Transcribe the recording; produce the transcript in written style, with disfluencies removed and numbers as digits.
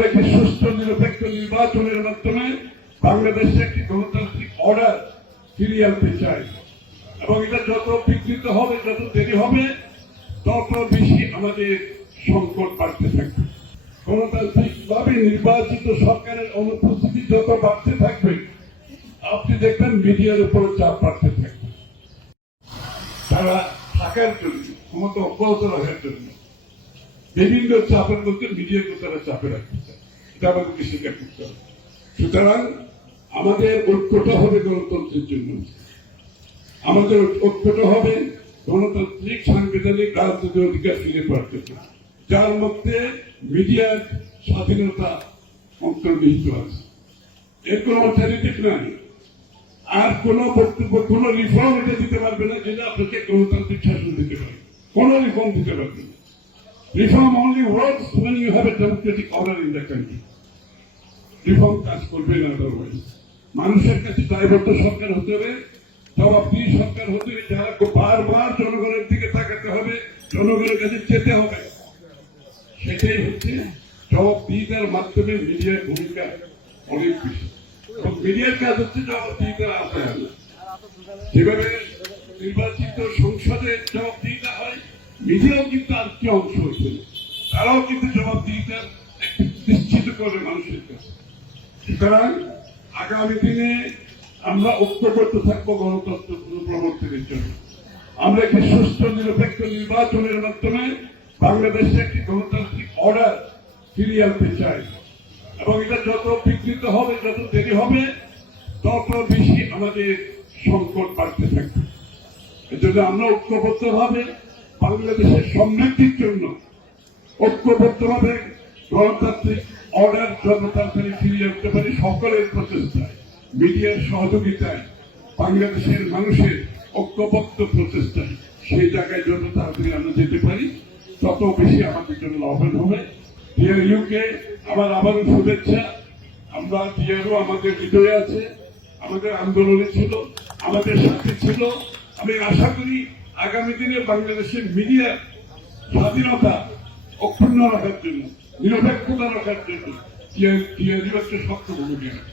আমরা একটি সুষ্ঠু নিরপেক্ষ নির্বাচনের মাধ্যমে বাংলাদেশে একটি গণতান্ত্রিক অর্ডার ফিরিয়ে আনতে চাই এবং এটা যত বিঘ্নিত হবে, যত দেরি হবে, তত বেশি আমাদের সংকট বাড়তে থাকবে। গণতান্ত্রিকভাবে নির্বাচিত সরকারের অনুপস্থিতি যত বাড়তে থাকবে, আপনি দেখবেন মিডিয়ার উপর চাপ বাড়তে থাকবে। তারা থাকার জন্য, ক্ষমতা অব্যাহত রাখার জন্য বিভিন্ন চাপের মধ্যে মিডিয়াকে তারা চাপে রাখতে চায়। এটা আমাদেরকে স্বীকার করতে হবে। সুতরাং আমাদের ঐক্যটা হবে গণতন্ত্রের জন্য, আমাদের ঐক্যটা হবে গণতান্ত্রিক সাংবিধানিক রাজনৈতিক অধিকার ফিরে পাওয়ার জন্য, যার মধ্যে মিডিয়ার স্বাধীনতা অন্তর্নিহিত আছে। এর কোন অল্টারনেটিভ নাই। আর কোন বক্তব্য, কোন রিফর্ম এটা দিতে পারবে না যেটা আপনাকে গণতান্ত্রিক শাসন দিতে পারে। কোন রিফর্ম দিতে পারবে না। Reform only works when you have a democratic order in the country. Reform কাজ করবে না otherwise. মানুষের কাছে দায়বদ্ধ সরকার হতে হবে, জবাবদিহি সরকার হতে হবে, যারা বারবার জনগণের দিকে তাকাতে হবে, জনগণের কাছে যেতে হবে। সেটাই হচ্ছে জবাবদিহিতার মাধ্যমে মিডিয়ার ভূমিকা অনেক বেশি। এবং মিডিয়ার কাজ হচ্ছে জবাবদিহিতার আওতায় আনা। যেভাবে নির্বাচিত সংসদের জবাবদিহিতা হয়, মিডিয়াও কিন্তু আর কি অংশ হয়েছে, তারাও কিন্তু জবাবদিহিতার নিশ্চিত করবে মানুষের কাছে। সুতরাং আগামী দিনে আমরা ঐক্যবদ্ধ থাকবো গণতন্ত্র পুনঃপ্রবর্তনের জন্য। আমরা একটি সুষ্ঠু নিরপেক্ষ নির্বাচনের মাধ্যমে বাংলাদেশে একটি গণতান্ত্রিক অর্ডার ফিরিয়ে আনতে চাই এবং এটা যত বিঘ্নিত হবে, যত দেরি হবে, তত বেশি আমাদের সংকট বাড়তে থাকবে। এজন্য আমরা ঐক্যবদ্ধভাবে বাংলাদেশের সমৃদ্ধির জন্য ঐক্যবদ্ধভাবে গণতান্ত্রিক অর্ডার যত তাড়াতাড়ি ফিরিয়ে আনতে পারি সকলের প্রচেষ্টায়, মিডিয়ার সহযোগিতায়, বাংলাদেশের মানুষের ঐক্যবদ্ধ প্রচেষ্টায় সেই জায়গায় যত তাড়াতাড়ি আমরা যেতে পারি তত বেশি আমাদের জন্য লাভবান হবে। ডিআরইউকে আমার আবারও শুভেচ্ছা। আমরা ডিআরইউ আমাদের হৃদয়ে আছে, আমাদের আন্দোলনে ছিল, আমাদের সাথে ছিল। আমি আশা করি আগামী দিনে বাংলাদেশের মিডিয়ার স্বাধীনতা অক্ষুণ্ণ রাখার জন্য, নিরপেক্ষতা রাখার জন্য ডিআরইউ একটা শক্ত ভূমিকা রাখে।